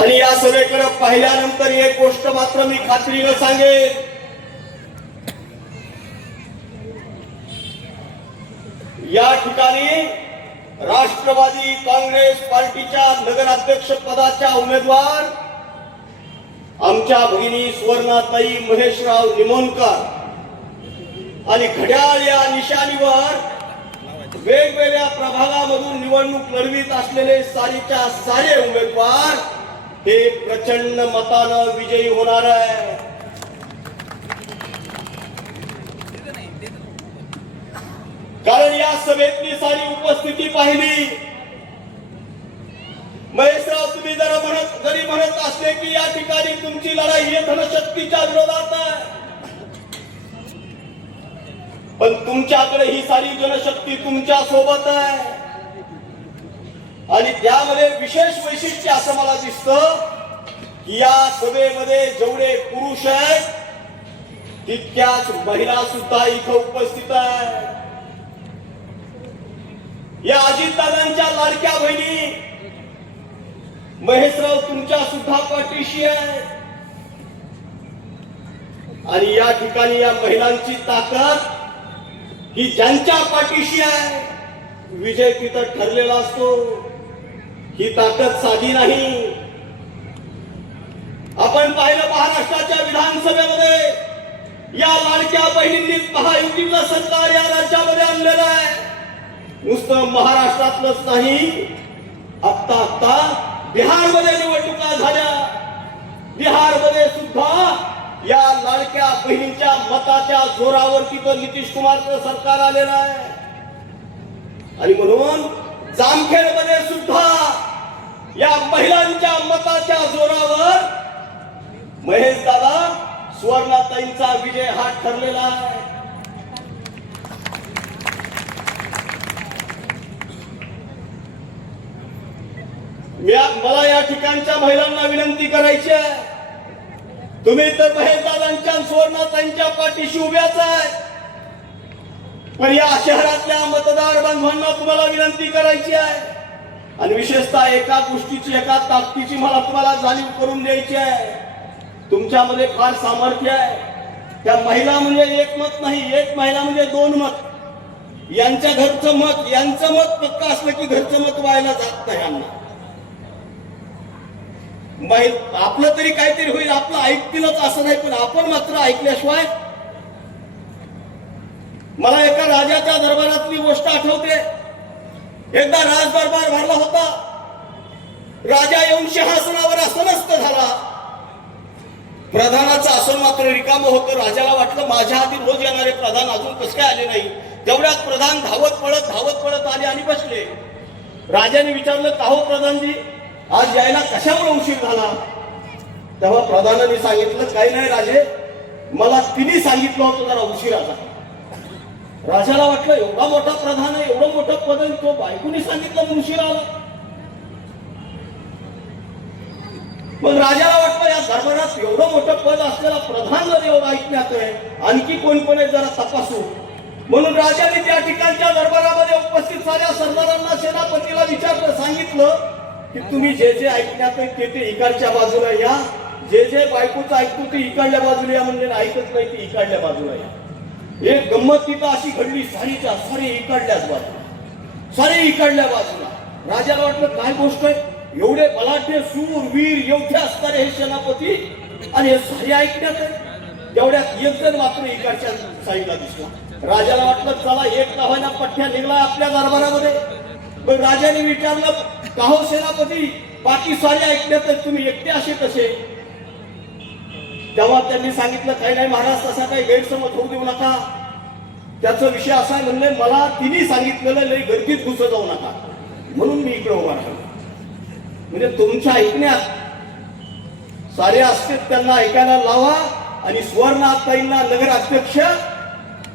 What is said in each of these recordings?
आणि या सभेकडे पाहिल्यानंतर एक गोष्ट मात्र मी खात्रीनं सांगेन. या ठिकाणी राष्ट्रवादी काँग्रेस पार्टीच्या नगराध्यक्ष पदाच्या उमेदवार आमच्या भगिनी सुवर्णाताई महेशराव निमोणकर आणि घड्याळ या निशाणीवर वेगवेगळ्या प्रभागामधून निवडणूक लढवीत असलेले सारीच्या सारे उमेदवार हे प्रचंड मतानं विजयी होणार आहे. कारण या सभेतली सारी उपस्थिती पाहिली. महेशराव तुम्ही जरा म्हणत जरी म्हणत असले की या ठिकाणी तुमची लढाई ही धनशक्तीच्या विरोधात आहे. पण तुमच्याकडे ही सारी जनशक्ती तुमच्यासोबत आहे. आणि त्यामध्ये विशेष वैशिष्ट्य असं मला दिसतं की या सभेमध्ये जेवढे पुरुष आहेत तितक्याच महिला सुद्धा इथं उपस्थित आहे या अजितदादांच्या लाडक्या बहिणी महेशराव तुमच्या सुद्धा पाठीशी आहे आणि या ठिकाणी या महिलांची ताकद ही ज्यांच्या पाठीशी आहे विजय तिथं ठरलेला असतो. ही ताकद साधी नाही. आपण पाहिलं महाराष्ट्राच्या विधानसभेमध्ये या लाडक्या बहिणींनीच महायुतीचं सरकार या राज्यामध्ये आणलेलं आहे. नुसतं महाराष्ट्रातलंच नाही आत्ता आत्ता बिहारमध्ये निवडणुका झाल्या. बिहारमध्ये सुद्धा या लाडक्या बहिणींच्या मताच्या जोरावर तिथं नितीश कुमारचं सरकार आलेलं आहे. आणि म्हणून जामखेडमध्ये सुद्धा या महिलांच्या मताच्या जोरावर महेश दादा सुवर्णाताईंचा विजय हा ठरलेला आहे. मला या ठिकाणच्या महिलांना विनंती करायची आहे. तुम्ही तर महेशदादांच्या सुवर्णाताईंच्या पाठीशी उभ्याच आहे. पण या शहरातल्या मतदार बांधवांना तुम्हाला विनंती करायची आहे. आणि विशेषतः एका गोष्टीची एका ताकदीची मला तुम्हाला जाणीव करून द्यायची आहे. तुमच्यामध्ये फार सामर्थ्य आहे. त्या महिला म्हणजे एक मत नाही एक महिला म्हणजे दोन मत. यांच्या घरचं मत यांचं मत पक्क असलं की घरचं मत व्हायला जात नाही यांना. आपलं तरी काहीतरी होईल आपलं ऐकतीलच असं नाही पण आपण मात्र ऐकल्याशिवाय मला एका राजाच्या दरबारातली गोष्ट आठवते. एकदा राजदरबार भरला होता. राजा येऊन सिंहासनावर आसनस्थ झाला. प्रधानाचं आसन मात्र रिकाम होतं. राजाला वाटलं माझ्या आधी रोज येणारे प्रधान अजून कसं काय आले नाही. तेवढ्यात प्रधान धावत पळत धावत पळत आले आणि बसले. राजाने विचारलं का हो प्रधानजी? आज यायला कशामुळे उशीर झाला? तेव्हा प्रधानाने सांगितलं काही नाही राजे. मला तिने सांगितलं होतं जरा उशिराचा राजाला वाटलं एवढा मोठा प्रधान आहे एवढं मोठं पद आहे, तो बायकोनी सांगितलं म्हणून पण मग राजाला वाटलं या दरबारात एवढं मोठं पद असलेला प्रधान जर एवढं ऐकण्यात आहे आणखी कोण कोण आहे जरा तपासू. म्हणून राजाने त्या ठिकाणच्या दरबारामध्ये उपस्थित साऱ्या सरदारांना सेनापतीला विचारलं सांगितलं की तुम्ही जे जे ऐकण्यात आहे ते ते इकडच्या बाजूला या. जे जे बायकोचं ऐकतो ते इकडल्या बाजूला या म्हणजे ऐकत नाही ते इकडल्या बाजूला या. एक गंमत तिथं अशी घडली सारीच्या सारी इकडल्याच बाजूला. सारे इकडल्या बाजूला. राजाला वाटलं काय गोष्ट आहे? एवढे बलाढ्य सूर वीर योग्य असणारे हे सेनापती आणि हे सारे ऐकण्यात आहे. तेवढ्यात एक जण मात्र इकडच्या साईडला दिसला. राजाला वाटलं चला एक का पठ्ठ्या निघला आपल्या दरबारामध्ये. पण राजाने विचारलं का हो सेनापती? बाकी सारे ऐकण्यात तुम्ही एकटे असे कसे? तेव्हा त्यांनी सांगितलं काही नाही महाराज तसा काही गैरसमज होऊ देऊ नका. त्याचा विषय असा आहे म्हणले मला तिने सांगितलेलं लई गर्दीत घुसत जाऊ नका. म्हणून मी इकडे उभा राहिलो. म्हणजे तुमच्या ऐकण्यात सारे असते त्यांना ऐकायला लावा आणि सुवर्णाताईंना नगराध्यक्ष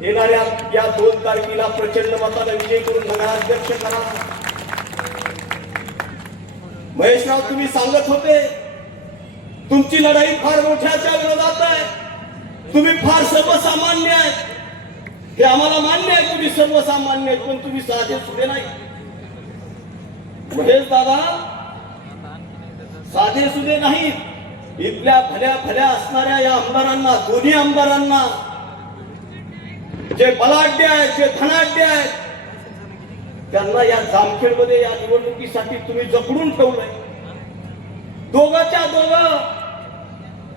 येणाऱ्या या दोन तारखेला प्रचंड मताला विजय करून नगराध्यक्ष करा. महेशराव तुम्ही सांगत होते तुमची लढाई फार मोठ्याच्या विरोधात आहे. तुम्ही फार सर्वसामान्य आहे. हे आम्हाला मान्य आहे तुम्ही सर्वसामान्य आहेत पण तुम्ही साधे सुधे नाही. महेश दादा साधे सुधे नाहीत. इथल्या भल्या भल्या असणाऱ्या या आमदारांना दोन्ही आमदारांना जे बलाढ्य आहेत जे धनाढ्य आहेत त्यांना या जामखेडमध्ये या निवडणुकीसाठी तुम्ही जपडून ठेवलंय. दोघाच्या दोघं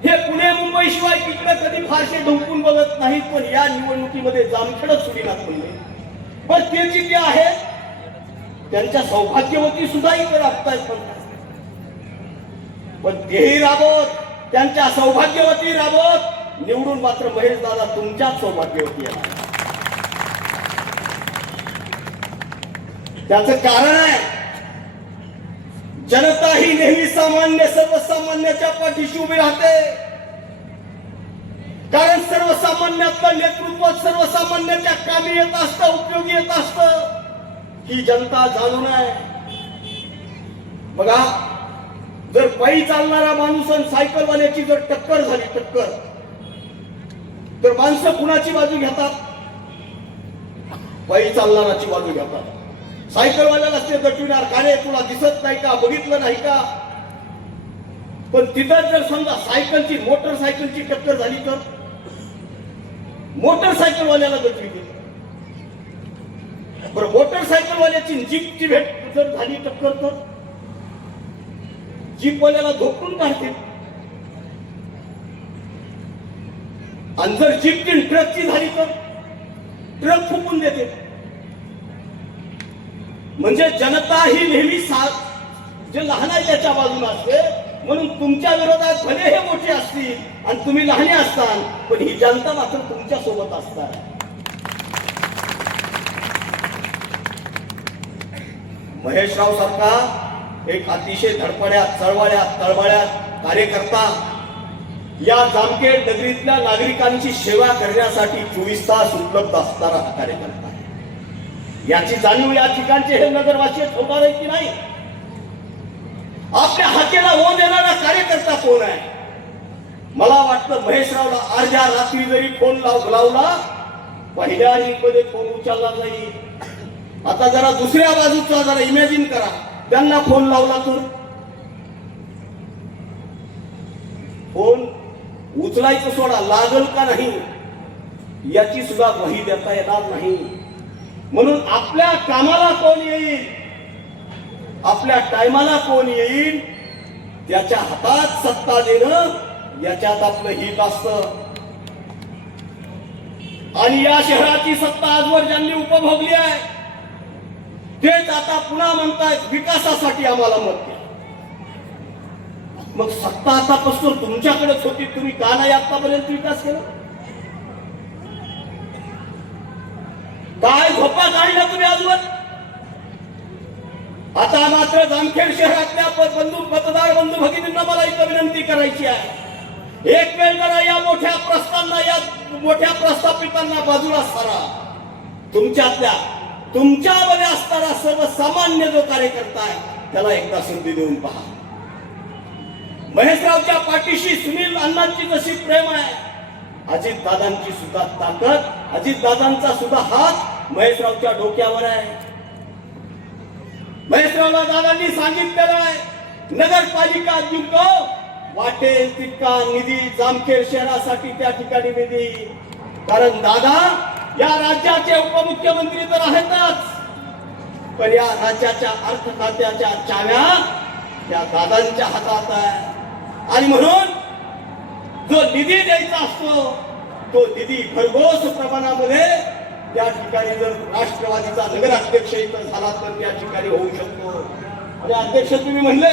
हे पुणे मुंबई शिवाय तिकडे कधी फारसे ढोकून बघत नाहीत पण या निवडणुकीमध्ये जामखेडच सुडीनात म्हणले पण ते जी जे आहेत त्यांच्या सौभाग्यवती सुद्धा इथे राबतायत पण. पण तेही राबवत त्यांच्या सौभाग्यवती राबवत निवडून मात्र महेश दादा तुमच्याच सौभाग्यवती आहे त्याचं कारण आहे जनता ही नेहमी सामान्य सर्वसामान्याच्या पाठीशी उभी राहते. कारण सर्वसामान्यातलं नेतृत्व सर्वसामान्याच्या कामी येत असत उपयोगी येत असतं. ही जनता जाणून आहे बघा जर पायी चालणारा माणूस आणि सायकलवाल्याची जर टक्कर झाली टक्कर तर माणसं कुणाची बाजू घेतात? पायी चालणाराची बाजू घेतात. सायकलवाल्याला ते दटविणार का रे? तुला दिसत नाही का? बघितलं नाही का? पण तिथं जर समजा सायकलची मोटरसायकलची टक्कर झाली तर? मोटरसायकलवाल्याला दटविते बरं मोटरसायकलवाल्याची जीपची भेट जर झाली टक्कर तर? जीपवाल्याला धोकून काढते. आणि जर जीपची ट्रकची झाली तर? ट्रक फुकून देते. म्हणजे जनता ही नेहमी साथ जे लहान आहे त्याच्या बाजूला असते. म्हणून तुमच्या विरोधात भले हे मोठे असतील आणि तुम्ही लहाने असताल पण ही जनता मात्र तुमच्यासोबत असतात महेशराव सारखा एक अतिशय धडपड्यात चळवळ्यात तळवळ्यात कार्यकर्ता. या जामखेड नगरीतल्या नागरिकांची सेवा करण्यासाठी चोवीस तास उपलब्ध असणारा हा कार्यकर्ता. आहे याची जाणीव या ठिकाणचे हे नगरवासी ठेवणार आहे की नाही? आपल्या हाकेला हो देणारा कार्यकर्ता कोण आहे? मला वाटतं महेशरावला अर्ध्या रात्री जरी फोन लाव लावला पहिल्या मध्ये फोन उचलला जाईल आता जरा दुसऱ्या बाजूचा जरा इमॅजिन करा. त्यांना फोन लावला तर? फोन उचलायचं सोडा लागल का नाही? याची सुद्धा ग्वाही देता येणार नाही. म्हणून आपल्या कामाला कोण येईल? आपल्या टायमाला कोण येईल? त्याच्या हातात सत्ता देणं याच्यात आपलं हित असतं. आणि या शहराची सत्ता आजवर ज्यांनी उपभोगली आहे तेच आता पुन्हा म्हणतायत विकासासाठी आम्हाला मत द्या. मग सत्ता आतापासून तुमच्याकडेच होती तुम्ही का नाही आतापर्यंत विकास केला? काय झोपा काढल्या तुम्ही आजवर? आता मात्र जामखेड शहरातल्या बंधू मतदार बंधू भगिनींना मला इथं विनंती करायची आहे. एक वेळ जरा या मोठ्या प्रस्तांना या मोठ्या प्रस्थापितांना बाजूला सारा. तुमच्यातल्या तुमच्यामध्ये असणारा सर्वसामान्य जो कार्यकर्ता आहे त्याला एकदा संधी देऊन पहा. महेशरावच्या पाठीशी सुनील अण्णांची जशी प्रेम आहे अजित दादांची सुद्धा ताकद अजित दादांचा सुद्धा हात महेशरावच्या डोक्यावर आहे. महेशरावला दादांनी सांगितलेलं आहे नगरपालिका युक्त वाटेल तितका निधी जामखेड शहरासाठी त्या ठिकाणी निधी. कारण दादा या राज्याचे उपमुख्यमंत्री तर आहेतच. पण या राज्याच्या अर्थ खात्याच्या चाव्या त्या दादांच्या हातात आहे. आणि म्हणून जो निधी द्यायचा असतो तो निधी भरघोस प्रमाणामध्ये त्या ठिकाणी जर राष्ट्रवादीचा नगराध्यक्ष इथं झाला तर त्या ठिकाणी होऊ शकतो. आणि अध्यक्ष तुम्ही म्हणले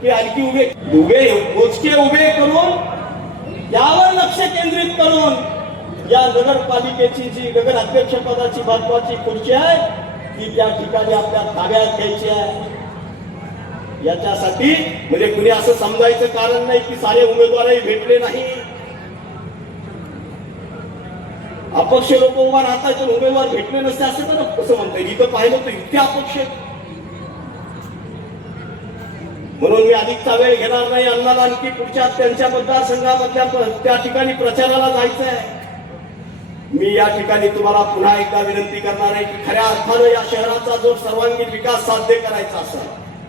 की आणखी उभे उभे मोजके उभे करून यावर लक्ष केंद्रित करून या नगरपालिकेची जी नगर अध्यक्षपदाची महत्वाची खुर्ची आहे ती त्या ठिकाणी आपल्या ताब्यात घ्यायची आहे. याच्यासाठी म्हणजे कुणी असं समजायचं कारण नाही की सारे उमेदवारही भेटले नाही. अपक्ष लोक उभा राहतात जर उमेदवार भेटले नसते असं तर कसं म्हणता येईल इथं पाहिलं तर इतके अपक्ष म्हणून मी अधिकचा वेळ घेणार नाही. अन्नाला आणखी पुढच्या त्यांच्या मतदारसंघामधल्या त्या ठिकाणी प्रचाराला जायचं आहे मी या ठिकाणी तुम्हाला पुन्हा एकदा विनंती करणार आहे की खऱ्या अर्थानं या शहराचा जो सर्वांगीण विकास साध्य करायचा असेल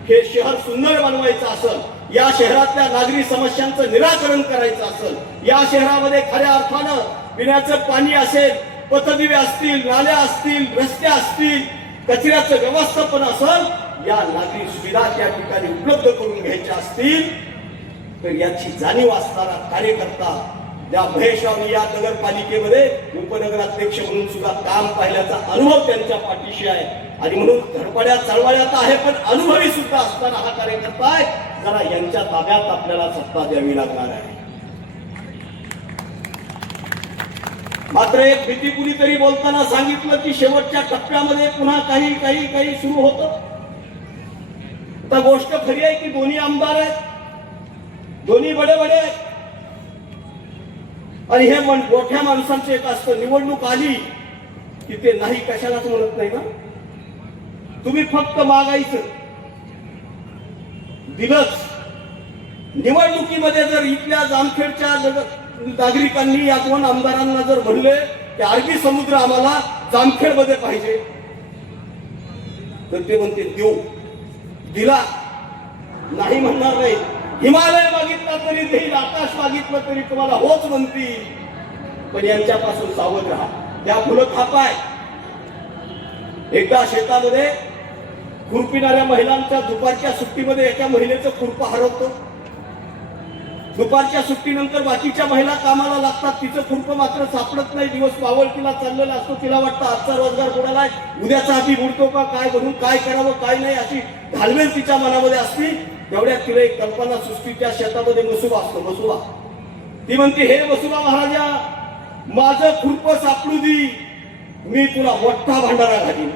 हे शहर सुंदर बनवायचं असेल या शहरातल्या नागरी समस्यांचं निराकरण करायचं असेल या शहरामध्ये खऱ्या अर्थानं पिण्याचं पाणी असेल पतदिवे असतील नाल्या असतील रस्ते असतील कचऱ्याचं व्यवस्थापन असेल या नागरी सुविधा त्या ठिकाणी उपलब्ध करून घ्यायच्या असतील तर याची जाणीव असणारा कार्यकर्ता या महेशराव या नगरपालिकेमध्ये उपनगराध्यक्ष म्हणून सुद्धा काम पाहिल्याचा अनुभव त्यांच्या पाठीशी आहे. आणि म्हणून धडपड्या चळवळ्यात आहे पण अनुभवी सुद्धा असताना हा कार्यकर्ता आहे. जरा यांच्या ताब्यात आपल्याला सत्ता द्यावी लागणार आहे. मात्र एक भीती कुणीतरी बोलताना सांगितलं की शेवटच्या टप्प्यामध्ये पुन्हा काही काही काही सुरू होतं. तर गोष्ट खरी आहे की दोन्ही आमदार आहेत. दोन्ही बडे बडे आहेत. आणि हे मन मोठ्या माणसांचं एक असतं निवडणूक आली की ते नाही कशालाच म्हणत नाही ना? तुम्ही फक्त मागायचं. दिलंच. निवडणुकीमध्ये जर इथल्या जामखेडच्या जगत नागरिकांनी या दोन आमदारांना जर म्हणले की अरबी समुद्र आम्हाला जामखेडमध्ये पाहिजे तर ते म्हणते देऊ दिला. नाही म्हणणार नाही. हिमालय मागितला तरी देईल आकाश मागितलं तरी तुम्हाला होच म्हणतील. पण यांच्यापासून सावध राहा. त्या फुलं थापाय. एकदा शेतामध्ये खुरपिणाऱ्या महिलांच्या दुपारच्या सुट्टीमध्ये एका महिलेचं खुरपं हरवतो. दुपारच्या सुट्टीनंतर बाकीच्या महिला कामाला लागतात. तिचं खुरपं मात्र सापडत नाही. दिवस पावल तिला चाललेला असतो. तिला वाटतं आजचा रोजगार बुडालाय उद्याचा आधी बुडतो का? काय बनून काय करावं काय नाही अशी घालवेल तिच्या मनामध्ये असती. तेवढ्यात तिला एक कल्पना सृष्टी त्या शेतामध्ये मसुबा असतो. मसुबा ती म्हणते हे मसुबा महाराजा माझं खुरप सापडू दी. मी तुला मोठा भांडारा घालीन.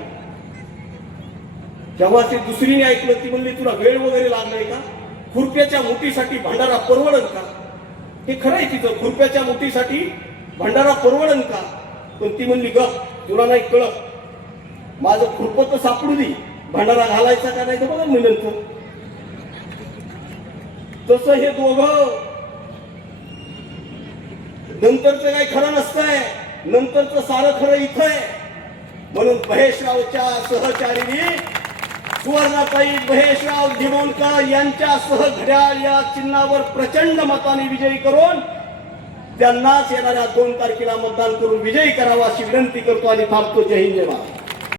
जेव्हा ती दुसरीने ऐकलं ती म्हणली तुला वेळ वगैरे लागलाय का? खुरप्याच्या मुठीसाठी भंडारा परवडन का? हे खरं आहे तिचं खुरप्याच्या मुठीसाठी भंडारा परवडन का? पण ती म्हणली ग तुला नाही कळत. माझं खुरप तर सापडू दे. भंडारा घालायचा का नाही तर बघा मी नंतर तसं हे दोघं नंतरचं काही खरं नसतंय. नंतरचं सारं खरं इथं आहे म्हणून महेशरावच्या सहचारीने सुवर्णाताई महेशराव दिमोणकर यांच्यासह घड्याळ या चिन्हावर प्रचंड मताने विजयी करून त्यांनाच येणाऱ्या दोन तारखेला मतदान करून विजयी करावा अशी विनंती करतो आणि थांबतो. जय हिंद जय महाराज